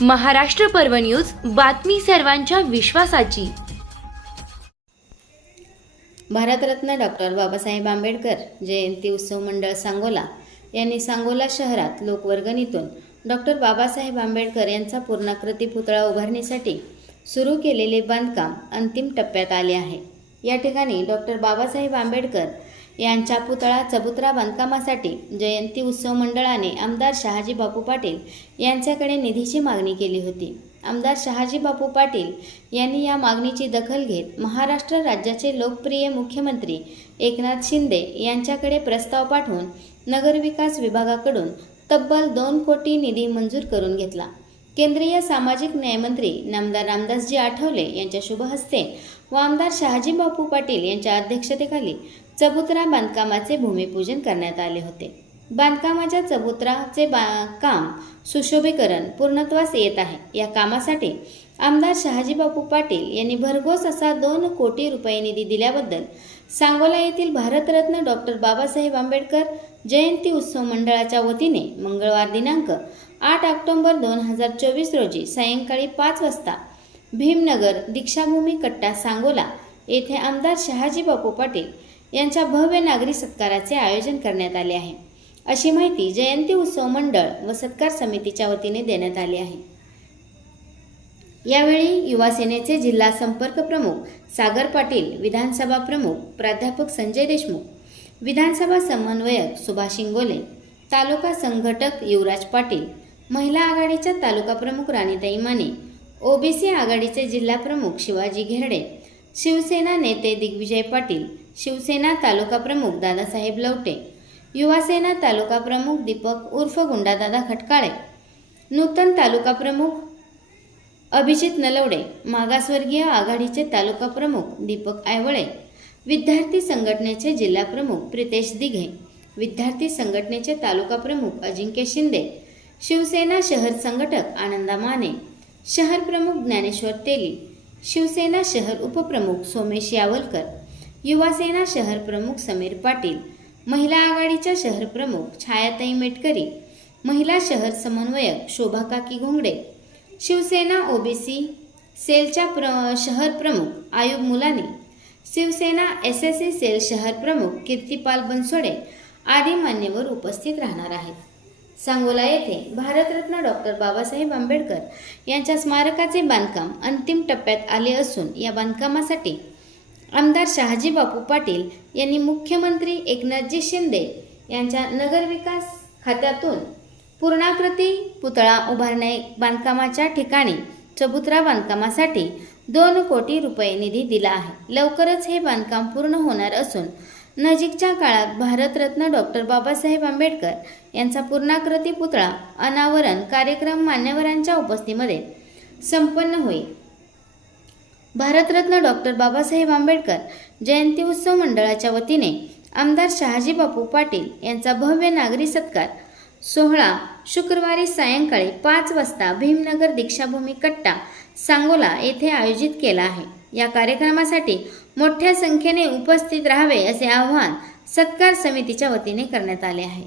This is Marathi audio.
महाराष्ट्र पर्व न्यूज बातमी सर्वांच्या विश्वासाची. भारतरत्न डॉक्टर बाबासाहेब आंबेडकर जयंती उत्सव मंडळ सांगोला यांनी सांगोला शहरात लोकवर्गणीतून डॉक्टर बाबासाहेब आंबेडकर यांचा पूर्णाकृती पुतळा उभारणीसाठी सुरू केलेले बांधकाम अंतिम टप्प्यात आले आहे. या ठिकाणी डॉक्टर बाबासाहेब आंबेडकर यांच्या पुतळा चबुतरा बांधकामासाठी जयंती उत्सव मंडळाने आमदार शहाजी बापू पाटील यांच्याकडे निधीची मागणी केली होती. आमदार शहाजी बापू पाटील यांनी या मागणीची दखल घेत महाराष्ट्र राज्याचे लोकप्रिय मुख्यमंत्री एकनाथ शिंदे यांच्याकडे प्रस्ताव पाठवून नगरविकास विभागाकडून तब्बल दोन कोटी निधी मंजूर करून घेतला. केंद्रीय सामाजिक न्यायमंत्री नामदार रामदासजी आठवले यांच्या शुभहस्ते व आमदार शहाजी बापू पाटील यांच्या अध्यक्षतेखाली चबुतरा बांधकामाचे भूमिपूजन करण्यात आले होते. बांधकामाच्या चबुतराचे बा काम सुशोभीकरण पूर्णत्वास येत आहे. या कामासाठी आमदार शहाजी बापू पाटील यांनी भरघोस असा दोन कोटी रुपये निधी दिल्याबद्दल सांगोला येथील भारतरत्न डॉक्टर बाबासाहेब आंबेडकर जयंती उत्सव मंडळाच्या वतीने मंगळवार दिनांक आठ ऑक्टोबर दोन हजार चोवीस रोजी सायंकाळी पाच वाजता भीमनगर दीक्षाभूमी कट्टा सांगोला येथे आमदार शहाजी बापू पाटील यांच्या भव्य नागरी सत्काराचे आयोजन करण्यात आले आहे. अशी माहिती जयंती उत्सव मंडळ व सत्कार समितीच्या वतीने देण्यात आली आहे. यावेळी युवा सेनेचे जिल्हा संपर्क प्रमुख सागर पाटील विधानसभा प्रमुख प्राध्यापक संजय देशमुख विधानसभा समन्वयक सुभाष इंगोले तालुका संघटक युवराज पाटील महिला आघाडीच्या तालुका प्रमुख राणीताई माने ओबीसी आघाडीचे जिल्हा प्रमुख शिवाजी घेरडे शिवसेना नेते दिग्विजय पाटील शिवसेना तालुका प्रमुख दादासाहेब लवटे युवासेना तालुका प्रमुख दीपक उर्फ गुंडादादा खटकाळे नूतन तालुका प्रमुख अभिजित नलवडे मागासवर्गीय आघाडीचे तालुका प्रमुख दीपक आयवळे विद्यार्थी संघटनेचे जिल्हा प्रमुख प्रितेश दिघे विद्यार्थी संघटनेचे तालुका प्रमुख अजिंक्य शिंदे शिवसेना शहर संघटक आनंदा माने शहर प्रमुख ज्ञानेश्वर तेली शिवसेना शहर उपप्रमुख सोमेश यावलकर युवासेना शहर प्रमुख समीर पाटील महिला आघाडीच्या शहर प्रमुख छायाताई मेटकरी महिला शहर समन्वयक शोभा काकी घोंगडे शिवसेना ओबीसी सेलच्या प्र शहर प्रमुख Ayub Mulani Shiv Sena S S C cell शहर प्रमुख कीर्तिपाल बनसोडे आदी मान्यवर उपस्थित राहणार आहेत. सांगोला येथे भारतरत्न डॉक्टर बाबासाहेब आंबेडकर यांच्या स्मारकाचे बांधकाम अंतिम टप्प्यात आले असून या बांधकामासाठी आमदार शहाजी बापू पाटील यांनी मुख्यमंत्री एकनाथजी शिंदे यांच्या नगरविकास खात्यातून पूर्णाकृती पुतळा उभारणे बांधकामाच्या ठिकाणी चबुतरा बांधकामासाठी दोन कोटी रुपये निधी दिला आहे. लवकरच हे बांधकाम पूर्ण होणार असून नजीकच्या काळात भारतरत्न डॉक्टर बाबासाहेब आंबेडकर यांचा पूर्णाकृती पुतळा अनावरण कार्यक्रम मान्यवरांच्या उपस्थितीमध्ये संपन्न होईल. भारतरत्न डॉक्टर बाबासाहेब आंबेडकर जयंती उत्सव मंडळाच्या वतीने आमदार शहाजी बापू पाटील यांचा भव्य नागरी सत्कार सोहळा शुक्रवारी सायंकाळी पाच वाजता भीमनगर दीक्षाभूमी कट्टा सांगोला येथे आयोजित केला आहे. या कार्यक्रमासाठी मोठ्या संख्येने उपस्थित राहावे असे आवाहन सत्कार समितीच्या वतीने करण्यात आले आहे.